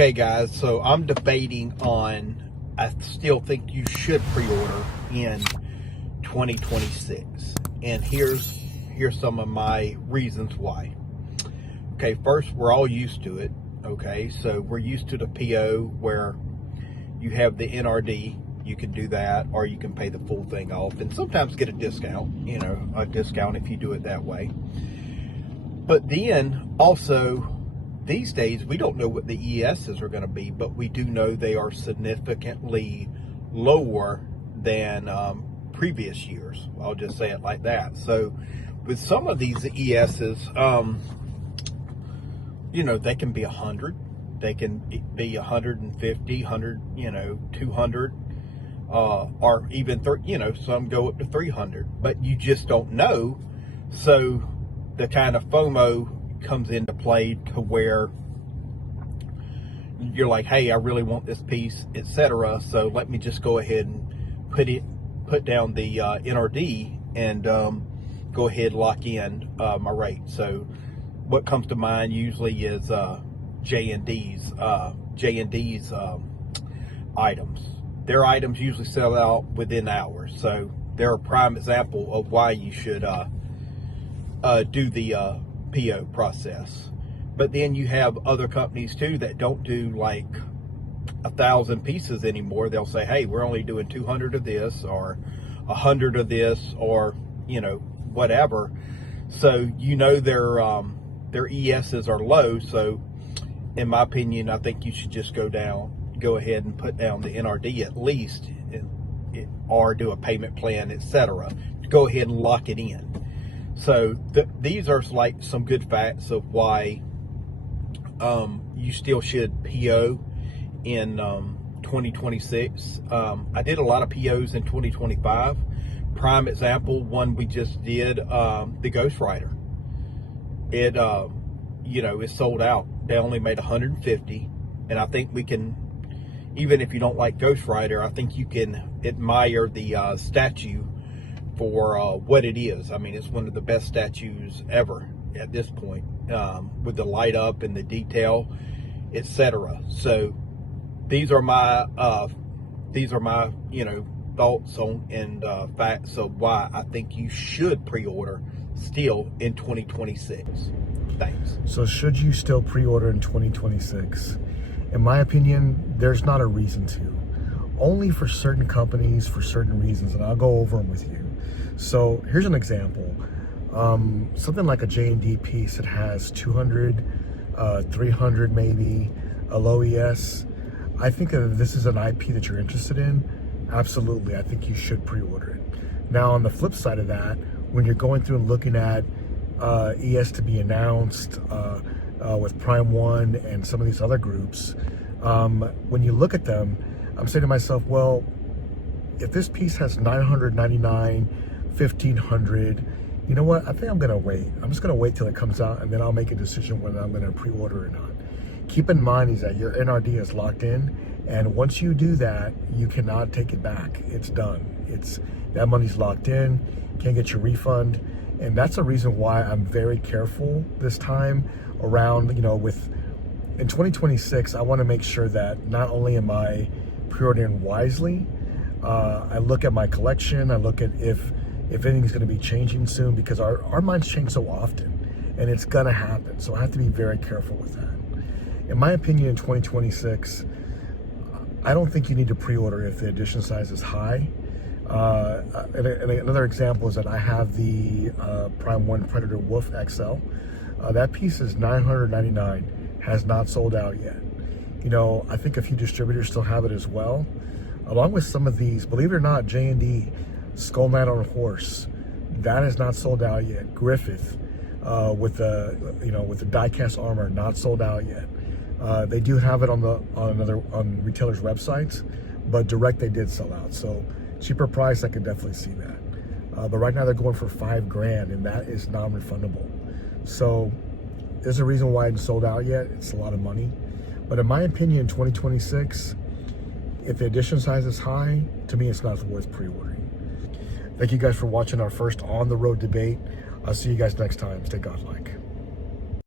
Okay guys, so I'm debating on, I still think you should pre-order in 2026. And here's some of my reasons why. Okay, first, we're all used to it. Okay, so we're used to the PO where you have the NRD, you can do that, or you can pay the full thing off and sometimes get a discount, a discount if you do it that way. But then also, these days, we don't know what the ESs are going to be, but we do know they are significantly lower than previous years. I'll just say it like that. So with some of these ESs, they can be 100, they can be 150, 100, 200, or even, some go up to 300, but you just don't know. So the kind of FOMO comes into play to where you're like, hey, I really want this piece, etc. So let me just go ahead and put down the NRD and go ahead and lock in my rate. So what comes to mind usually is J&D's items. Their items usually sell out within hours, so they're a prime example of why you should do the PO process. But then you have other companies too that don't do like 1,000 pieces anymore. They'll say, hey, we're only doing 200 of this or 100 of this, or whatever. So their ESs are low. So in my opinion, I think you should just go ahead and put down the NRD at least, or do a payment plan, etc. Go ahead and lock it in. So these are like some good facts of why you still should PO in 2026. I did a lot of POs in 2025. Prime example, one we just did, the Ghost Rider. It it's sold out. They only made 150, and I think we can, even if you don't like Ghost Rider, I think you can admire the statue for what it is. I mean, it's one of the best statues ever at this point, with the light up and the detail, etc. So these are my thoughts on and facts of why I think you should pre-order still in 2026. Thanks. So should you still pre-order in 2026? In my opinion, there's not a reason to. Only for certain companies, for certain reasons, and I'll go over them with you. So here's an example. Something like a J&D piece that has 200, 300 maybe, a low ES. I think that if this is an IP that you're interested in, absolutely, I think you should pre-order it. Now, on the flip side of that, when you're going through and looking at ES to be announced with Prime One and some of these other groups, when you look at them, I'm saying to myself, well, if this piece has 999, 1500, you know what? I think I'm gonna wait. I'm just gonna wait till it comes out, and then I'll make a decision whether I'm gonna pre-order or not. Keep in mind is that your NRD is locked in, and once you do that, you cannot take it back. It's done. That money's locked in. Can't get your refund, and that's a reason why I'm very careful this time around. In 2026, I want to make sure that not only am I pre-ordering wisely, I look at my collection. I look at if anything's going to be changing soon, because our minds change so often, and it's going to happen. So I have to be very careful with that. In my opinion, in 2026, I don't think you need to pre-order if the edition size is high. And another example is that I have the Prime One Predator Wolf XL. That piece is $999, has not sold out yet. I think a few distributors still have it as well, along with some of these. Believe it or not, J&D Skull Knight on a Horse, that is not sold out yet. Griffith with the die-cast armor, not sold out yet. They do have it on retailers' websites, but direct they did sell out. So cheaper price, I could definitely see that. But right now they're going for $5,000, and that is non-refundable. So there's a reason why it's sold out yet. It's a lot of money. But in my opinion, 2026, if the edition size is high, to me, it's not worth pre-ordering. Thank you guys for watching our first on the road debate. I'll see you guys next time. Stay godlike.